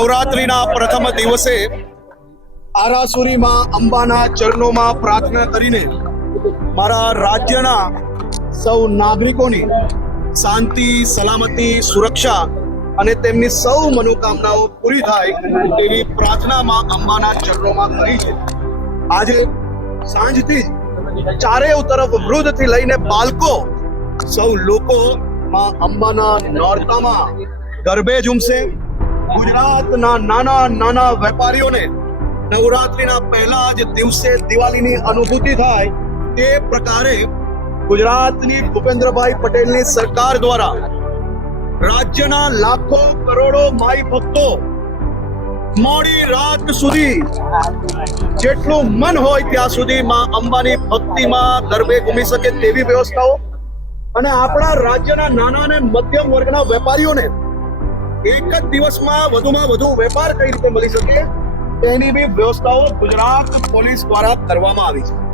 નવરાત્રિના પ્રથમ દિવસે આરાસુરી માં અંબાના ચરણોમાં પ્રાર્થના કરીને મારા રાજ્યના સૌ નાગરિકોની શાંતિ, સલામતી, સુરક્ષા અને તેમની સૌ મનોકામનાઓ પૂરી થાય તેવી પ્રાર્થનામાં અંબાના ચરણોમાં કરી છે. આજે સાંજથી ચારેય તરફ વૃદ્ધથી લઈને બાળકો સૌ લોકો માં અંબાના નોરતામાં ગરબે ઝૂમશે. ગુજરાતના નાના નાના વેપારીઓને નવરાત્રિના પહેલા જ દિવસે દિવાળીની અનુભૂતિ થાય તે પ્રકારે ગુજરાતની ભૂપેન્દ્રભાઈ પટેલની સરકાર દ્વારા રાજ્યના લાખો કરોડો માઈ ભક્તો મોડી રાત સુધી જેટલું મન હોય ત્યાં સુધી માં અંબાની ભક્તિમાં ગરબે ઘૂમી શકે તેવી વ્યવસ્થાઓ અને આપણા રાજ્યના નાના અને મધ્યમ વર્ગના વેપારીઓને એક જ દિવસમાં વધુમાં વધુ વેપાર કઈ રીતે મળી શકે તેની બી વ્યવસ્થાઓ ગુજરાત પોલીસ દ્વારા કરવામાં આવી છે.